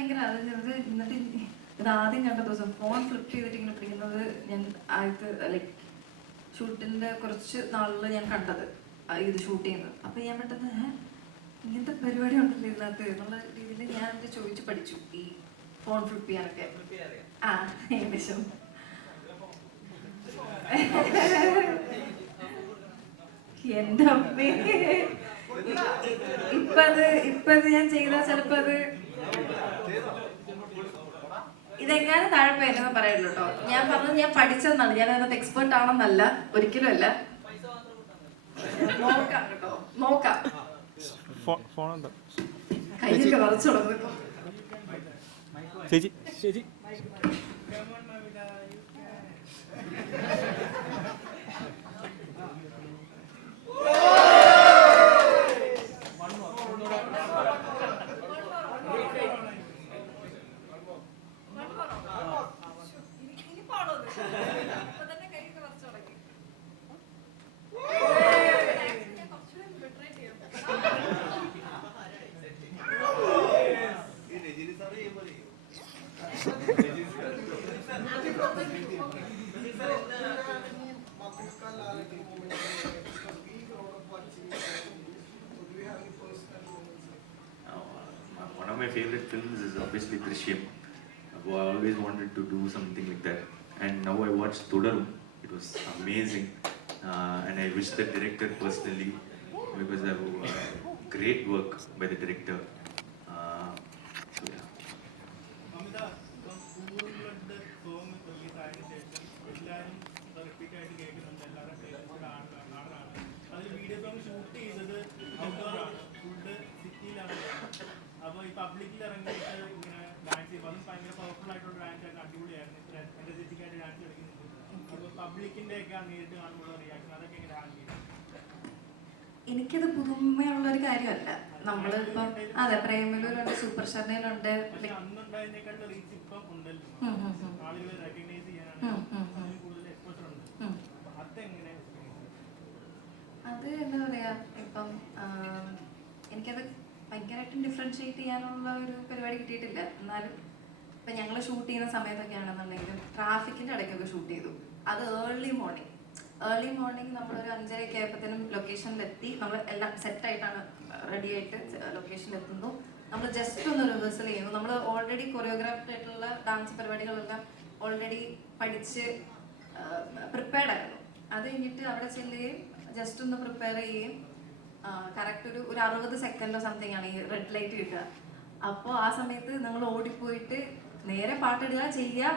ഭയങ്കര അത് ഇത് എന്നിട്ട് ഇത് ആദ്യം കണ്ട ദിവസം ഫോൺ ഫ്ലിപ്പ് ചെയ്തിട്ട് ഇങ്ങനെ പിടിക്കുന്നത് ഞാൻ ആദ്യത്തെ ലൈക്ക് ഷൂട്ടിന്റെ കുറച്ച് നാളിൽ ഞാൻ കണ്ടത് ഇത് ഷൂട്ട് ചെയ്യുന്നത്. അപ്പൊ ഞാൻ പെട്ടെന്ന് "ഏ, ഇങ്ങനത്തെ പരിപാടി ഉണ്ടല്ലോ ഇതിനകത്ത്? എന്നുള്ള രീതിയിൽ ഞാൻ ഇത് ചോദിച്ച് പഠിച്ചു ഈ ഫോൺ ഫ്ലിപ്പ് ചെയ്യാനൊക്കെ. ആ ഏകദേശം. എന്റെ അമ്മേ. ഇപ്പത് ഇപ്പത് ഞാൻ ചെയ്താൽ ചിലപ്പോ അത് ഇതെങ്ങനെ താഴെ പോയെന്ന് പറയുള്ളൂ കേട്ടോ ഞാൻ പറഞ്ഞത് ഞാൻ പഠിച്ചെന്നാണ് ഞാൻ അതിനകത്ത് എക്സ്പേർട്ട് ആണെന്നല്ല ഒരിക്കലും അല്ല. നോക്കാം കേട്ടോ. നോക്കാം. ഫോൺ ഉണ്ടോ കയ്യൊക്കെ വറച്ചു തുടങ്ങും ഇപ്പൊ ചേച്ചി. ചേച്ചി. One of my favorite films is obviously Drishyam. I always wanted to do something like that And now I watched Tudarum. It was amazing. Uh, and I wish the director personally, because I have uh, great work by the director. Uh, so yeah. അമിത ഇപ്പം cool blood song release ആയതിനു ശേഷം എല്ലാവരും repeat ആയിട്ട് കേൾക്കുന്നുണ്ട് എല്ലാവരും playlist നാടാണ് അതിൽ video song shoot ചെയ്തത് ഔട്ട്ഡോർ ആണ് ഫുഡ് സിറ്റിയിലാണ് അപ്പോൾ ഈ പബ്ലിക്കിൽ ഇറങ്ങിയിട്ട് അതും ഭയങ്കര പവർഫുൾ ആയിട്ടുള്ള ഡാൻസ് ആയിരുന്നു അടിപൊളിയായിരുന്നു. എനർജറ്റിക് ആയിട്ട് ഡാൻസ് കളിക്കുന്നുണ്ട് പബ്ലിക്കിന്റെ ഒക്കെ നേരിട്ട് കാണുമ്പോൾ റിയാക്ഷൻ അതൊക്കെ എങ്ങനെ ഹാൻഡിൽ ചെയ്യുന്നത് എനിക്കത് പുതുമയുള്ള ഒരു കാര്യമല്ല നമ്മളിപ്പോ അതെ പ്രേമലൂരുണ്ട് സൂപ്പർ അതെങ്ങനെ അത് എന്താ പറയാ ഇപ്പം എനിക്കത് ഭയങ്കരമായിട്ടും ഡിഫറൻഷിയേറ്റ് ചെയ്യാനുള്ള ഒരു പരിപാടി കിട്ടിയിട്ടില്ല. എന്നാലും ഇപ്പം ഞങ്ങൾ ഷൂട്ട് ചെയ്യുന്ന സമയത്തൊക്കെ ആണെന്നുണ്ടെങ്കിലും ട്രാഫിക്കിന്റെ ഇടയ്ക്കൊക്കെ ഷൂട്ട് ചെയ്തു. അത് ഏർലി മോർണിംഗ് ഏർലി മോർണിംഗ് നമ്മളൊരു അഞ്ചരയൊക്കെ ആയപ്പോഴത്തേനും ലൊക്കേഷനിലെത്തി നമ്മൾ എല്ലാം സെറ്റായിട്ടാണ് റെഡി ആയിട്ട് ലൊക്കേഷനിൽ എത്തുന്നു. നമ്മൾ ജസ്റ്റ് ഒന്ന് റിഹേഴ്സൽ ചെയ്യുന്നു. നമ്മൾ ഓൾറെഡി കൊറിയോഗ്രാഫ്ഡ് ആയിട്ടുള്ള ഡാൻസ് പരിപാടികളെല്ലാം ഓൾറെഡി പഠിച്ച് പ്രിപ്പയർഡ് ആയിരുന്നു. അത് കഴിഞ്ഞിട്ട് അവിടെ ചെല്ലുകയും ജസ്റ്റ് ഒന്ന് പ്രിപ്പയർ ചെയ്യുകയും കറക്റ്റ് ഒരു ഒരു അറുപത് സെക്കൻഡോ സംതിങ് ആണ് ഈ റെഡ് ലൈറ്റ് കിട്ടുക. അപ്പോൾ ആ സമയത്ത് നിങ്ങൾ ഓടിപ്പോയിട്ട് നേരെ പാട്ടിടുക ചെയ്യുക.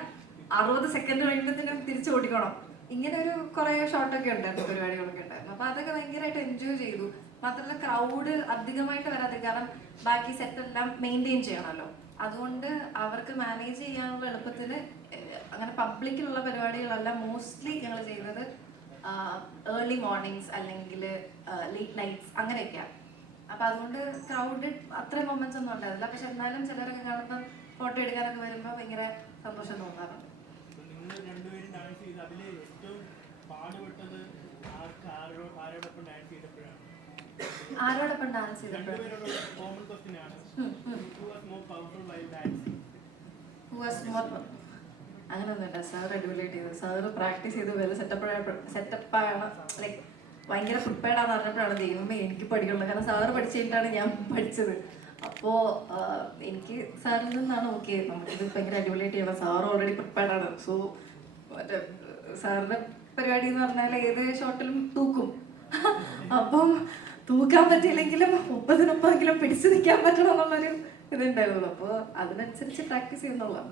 അറുപത് സെക്കൻഡ് കഴിയുമ്പോഴത്തേനും തിരിച്ചു ഓടിക്കണം. ഇങ്ങനെ ഒരു കുറേ ഷോട്ടൊക്കെ ഉണ്ടായിരുന്നു പരിപാടികളൊക്കെ ഉണ്ടായിരുന്നു. അപ്പോൾ അതൊക്കെ ഭയങ്കരമായിട്ട് എൻജോയ് ചെയ്തു. മാത്രമല്ല ക്രൗഡ് അധികമായിട്ട് വരാതെ കാരണം ബാക്കി സെറ്റ് എല്ലാം മെയിന്റെയിൻ ചെയ്യണമല്ലോ. അതുകൊണ്ട് അവർക്ക് മാനേജ് ചെയ്യാനുള്ള എളുപ്പത്തിൽ അങ്ങനെ പബ്ലിക്കിലുള്ള പരിപാടികളല്ല മോസ്റ്റ്ലി ഞങ്ങൾ ചെയ്യുന്നത് ഏർലി മോർണിംഗ്സ് അല്ലെങ്കിൽ ലേറ്റ് നൈറ്റ്സ് അങ്ങനെയൊക്കെയാണ്. അപ്പൊ അതുകൊണ്ട് ക്രൗഡ് അത്രയും മൊമെന്റ്സ് ഒന്നും ഉണ്ടായിരുന്നില്ല. പക്ഷെ എന്നാലും ചിലരൊക്കെ കാണുമ്പോൾ ഫോട്ടോ എടുക്കാനൊക്കെ വരുമ്പോൾ ഭയങ്കര സന്തോഷം തോന്നാറുണ്ട്. ആരോടൊപ്പം ഡാൻസ് അങ്ങനൊന്നുമില്ല. സാർ അടിപൊളിയായിട്ട് ചെയ്തു. സാറ് പ്രാക്ടീസ് ചെയ്ത്. വരെ സെറ്റപ്പ് സെറ്റപ്പാണ് ലൈക്ക് ഭയങ്കര പ്രിപ്പയർഡ് ആണെന്ന് പറഞ്ഞപ്പോഴാണ് ദൈവമേ എനിക്ക് പഠിക്കണം കാരണം സാറ് പഠിച്ചിട്ടാണ് ഞാൻ പഠിച്ചത്. അപ്പോ എനിക്ക് സാറിൽ നിന്നാണ് ഓക്കെ നമുക്കിത് ഭയങ്കര അടിപൊളിയായിട്ട് ചെയ്യണം സാർ ഓൾറെഡി പ്രിപ്പയർഡ് ആണ്. സോ മറ്റേ പരിപാടി എന്ന് പറഞ്ഞാൽ ഏത് ഷോട്ടിലും തൂക്കും. അപ്പം തൂക്കാൻ പറ്റിയില്ലെങ്കിലും മുപ്പതിനൊപ്പമെങ്കിലും പിടിച്ചു നിൽക്കാൻ പറ്റണം എന്നുള്ളൊരു ഇതുണ്ടായിരുന്നു. അപ്പോൾ അതിനനുസരിച്ച് പ്രാക്ടീസ് ചെയ്യുന്നുള്ളതാണ്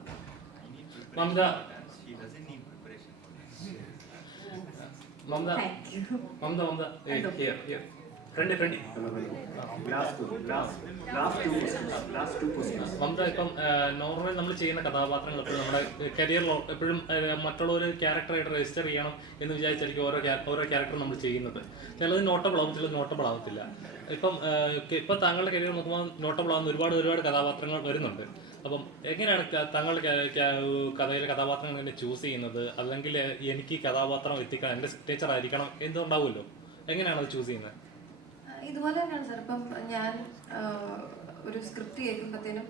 Mom, that. Thank you. Mom, that, mom, that. Hey, here, here. മമത ഇപ്പം നോർമലി നമ്മൾ ചെയ്യുന്ന കഥാപാത്രങ്ങൾ എപ്പോഴും നമ്മുടെ കരിയറിൽ എപ്പോഴും മറ്റുള്ളവർ ക്യാരക്ടറായിട്ട് രജിസ്റ്റർ ചെയ്യണം എന്ന് വിചാരിച്ചായിരിക്കും ഓരോ ഓരോ ക്യാരക്ടർ നമ്മൾ ചെയ്യുന്നത്. ചിലത് നോട്ടബിൾ ആവും ചിലത് നോട്ടബിൾ ആവത്തില്ല. ഇപ്പം ഇപ്പം താങ്കളുടെ കരിയർ നോക്കുമ്പോൾ നോട്ടബിൾ ആവുന്ന ഒരുപാട് ഒരുപാട് കഥാപാത്രങ്ങൾ വരുന്നുണ്ട്. അപ്പം എങ്ങനെയാണ് താങ്കളുടെ കഥയിലെ കഥാപാത്രങ്ങൾ തന്നെ ചൂസ് ചെയ്യുന്നത്? അല്ലെങ്കിൽ എനിക്ക് കഥാപാത്രം എത്തിക്കണം എന്റെ സിഗ്നേച്ചർ ആയിരിക്കണം എന്തുണ്ടാവുമല്ലോ എങ്ങനെയാണ് അത് ചൂസ് ചെയ്യുന്നത്? ഇതുപോലെ തന്നെയാണ് സാർ. ഇപ്പം ഞാൻ ഒരു സ്ക്രിപ്റ്റ് കേൾക്കുമ്പോഴത്തേനും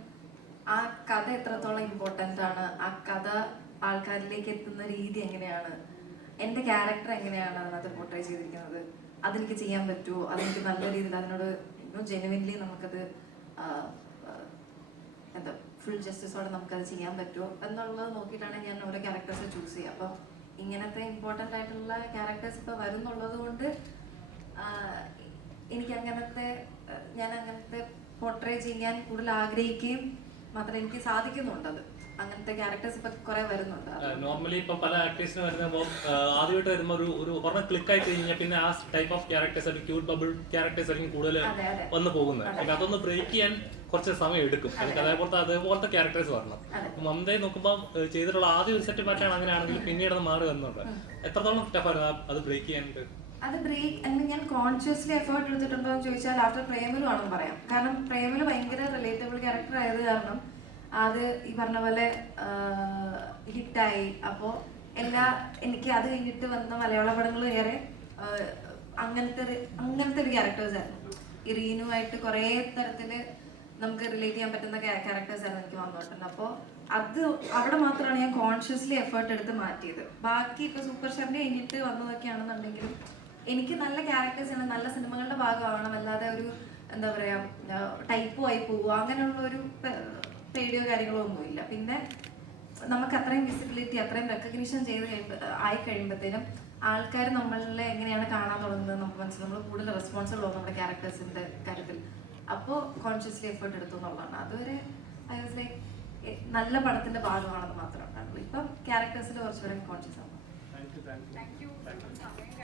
ആ കഥ എത്രത്തോളം ഇമ്പോർട്ടന്റ് ആണ് ആ കഥ ആൾക്കാരിലേക്ക് എത്തുന്ന രീതി എങ്ങനെയാണ് എന്റെ ക്യാരക്ടർ എങ്ങനെയാണ് അതിനകത്ത് പോർട്രേ ചെയ്തിരിക്കുന്നത് അതെനിക്ക് ചെയ്യാൻ പറ്റുമോ അതെനിക്ക് നല്ല രീതിയിൽ അതിനോട് ജെനുവിൻലി നമുക്കത് എന്താ ഫുൾ ജസ്റ്റിസോടെ നമുക്കത് ചെയ്യാൻ പറ്റുമോ എന്നുള്ളത് നോക്കിയിട്ടാണ് ഞാൻ ഓരോ ക്യാരക്ടേഴ്സ് ചൂസ് ചെയ്യുക. അപ്പം ഇങ്ങനത്തെ ഇമ്പോർട്ടന്റ് ആയിട്ടുള്ള ക്യാരക്ടേഴ്സ് ഇപ്പോൾ വരുന്നുള്ളത് കൊണ്ട് എനിക്ക് അങ്ങനത്തെ ഞാൻ അങ്ങനത്തെ പോർട്രേ ചെയ്യാൻ കൂടുതൽ ആഗ്രഹിക്കുകയും മാത്രം എനിക്ക് സാധിക്കുന്നുണ്ട് അത്. അങ്ങനത്തെ ക്യാരക്ടേഴ്സ് ഇപ്പൊ കുറെ വരുന്നുണ്ട്. നോർമലി ഇപ്പൊ പല ആക്ടേഴ്സിന് വരുമ്പോൾ ആദ്യമായിട്ട് വരുമ്പോൾ ഒരു ഒരു ഒരെണ്ണം ക്ലിക്ക് ആയി കഴിഞ്ഞാൽ പിന്നെ ആ ടൈപ്പ് ഓഫ് ക്യാരക്ടേഴ്സ് ഒരു ക്യൂട്ട് ബബിൾ ക്യാരക്ടേഴ്സ് ആയിരിക്കും കൂടുതൽ വന്ന് പോകുന്നത്. പിന്നെ അതൊന്ന് ബ്രേക്ക് ചെയ്യാൻ കുറച്ച് സമയം എടുക്കും. എനിക്ക് അതേപോലത്തെ അതേപോലത്തെ ക്യാരക്ടേഴ്സ് വരണം. മമതയെ നോക്കുമ്പോൾ ചെയ്തിട്ടുള്ള ആദ്യ ഒരു സെറ്റ് മാറ്റാണ് അങ്ങനെയാണെങ്കിൽ പിന്നീട് അത് മാറി വന്നുണ്ട് എത്രത്തോളം ടഫായിരുന്നു അത് ബ്രേക്ക് ചെയ്യാനായിട്ട്? അത് ബ്രേക്ക് അല്ലെങ്കിൽ ഞാൻ കോൺഷ്യസ്ലി എഫേർട്ട് എടുത്തിട്ടുണ്ടോ എന്ന് ചോദിച്ചാൽ ആഫ്റ്റർ പ്രേമലു ആണെന്ന് പറയാം. കാരണം പ്രേമലു ഭയങ്കര റിലേറ്റബിൾ ക്യാരക്ടർ ആയത് കാരണം അത് ഈ പറഞ്ഞ പോലെ ഹിറ്റായി. അപ്പോൾ എല്ലാ എനിക്ക് അത് കഴിഞ്ഞിട്ട് വന്ന മലയാള പടങ്ങൾ ഏറെ അങ്ങനത്തെ ഒരു അങ്ങനത്തെ ഒരു ക്യാരക്ടേഴ്സ് ആയിരുന്നു. ഈ റീനുമായിട്ട് കുറേ തരത്തിൽ നമുക്ക് റിലേറ്റ് ചെയ്യാൻ പറ്റുന്ന ക്യാരക്ടേഴ്സ് ആയിരുന്നു എനിക്ക് വന്നിട്ടുണ്ട് അപ്പോൾ അത് അവിടെ മാത്രമാണ് ഞാൻ കോൺഷ്യസ്ലി എഫേർട്ട് എടുത്ത് മാറ്റിയത്. ബാക്കി ഇപ്പൊ സൂപ്പർ ഷെഫിന് കഴിഞ്ഞിട്ട് വന്നതൊക്കെ ആണെന്നുണ്ടെങ്കിലും എനിക്ക് നല്ല ക്യാരക്ടേഴ്സ് ആണ് നല്ല സിനിമകളുടെ ഭാഗമാവണം അല്ലാതെ ഒരു എന്താ പറയാ ടൈപ്പും ആയി പോവുക അങ്ങനെയുള്ള ഒരു പേടിയോ കാര്യങ്ങളോ ഒന്നുമില്ല പിന്നെ നമുക്ക് അത്രയും വിസിബിലിറ്റി അത്രയും റെക്കഗ്നീഷൻ ചെയ്ത് കഴിയുമ്പോൾ ആയി കഴിയുമ്പോഴത്തേനും ആൾക്കാർ നമ്മളെ എങ്ങനെയാണ് കാണാൻ തുടങ്ങുന്നത് നമുക്ക് മനസ്സിലാവും. നമ്മൾ കൂടുതൽ റെസ്പോൺസിബിൾ ആവും നമ്മുടെ ക്യാരക്ടേഴ്സിന്റെ കാര്യത്തിൽ. അപ്പോൾ കോൺഷ്യസ്ലി എഫേർട്ട് എടുത്തു എന്നുള്ളതാണ്. അതുവരെ ഐ വാസ് ലൈക്ക് നല്ല പടത്തിന്റെ ഭാഗമാണെന്ന് മാത്രമേ ഉണ്ടാവുള്ളൂ. ഇപ്പം ക്യാരക്ടേഴ്സിൽ കുറച്ചുകൂടെ കോൺഷ്യസ് ആവും.